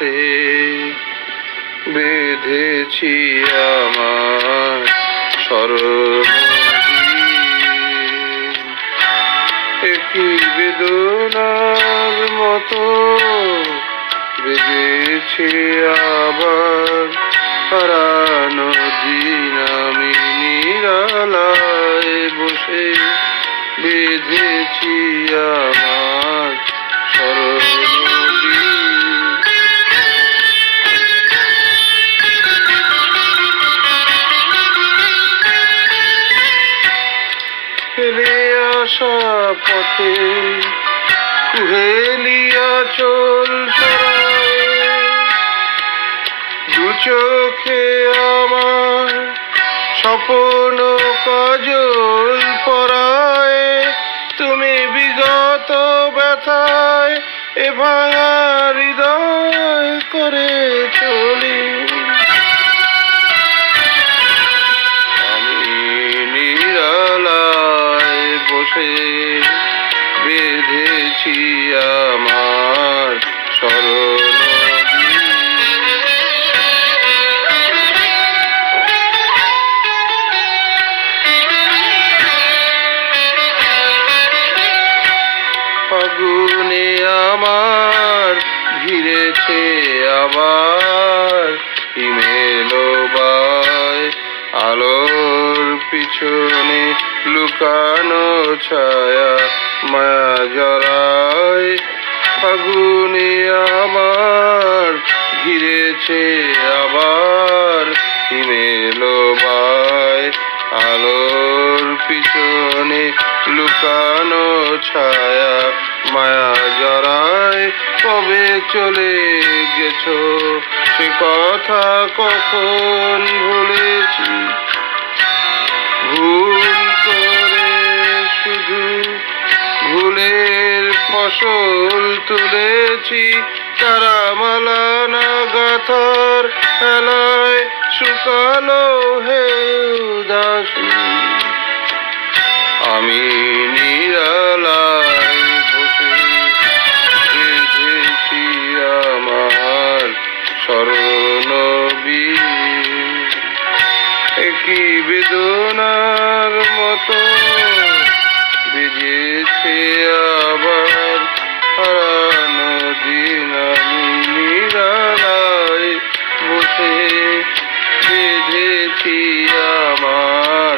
বসে বেঁধেছি আমার স্মরণবীণ। একই বেদনার মতো বেজেছে আবার হারানো দিন। আমি নিরালায় বসে বেঁধেছি আমার স্মরণবীণ। ফেলে আসা পথে কুহেলিয়া চল সরায়, দু চোখে আমার স্বপ্ন কাজল পরায়। তুমি বিগত ব্যথায় এ ভাঙা হৃদয় করে চলি। আমি নিরালায় বসে বেঁধেছি আমার স্মরণবীণ। ফাগুনে আমার ঘিরেছে আবার হিমেলো বায়, আলোর পিছনে লুকানো ছায়া মায়া জড়ায়। ফাগুনে আমার ঘিরেছে আবার হিমেলো বায়, আলোর পিছনে লুকানো ছায়া মায়া জড়ায়। কবে চলে গেছো সে কথা কখন ভুলেছি, ভুল করে শুধু ভুলের ফসল তুলেছি। তারা মালা না গাথার হেলায় শুকালো হে উদাসী। আমি নিরালায় বসে বেঁধেছি আমার স্মরণবীণ। একই বেদনার মতো বেজেছে আবার হারানো দিন। আমি নিরালায় বসে বেঁধেছি আমার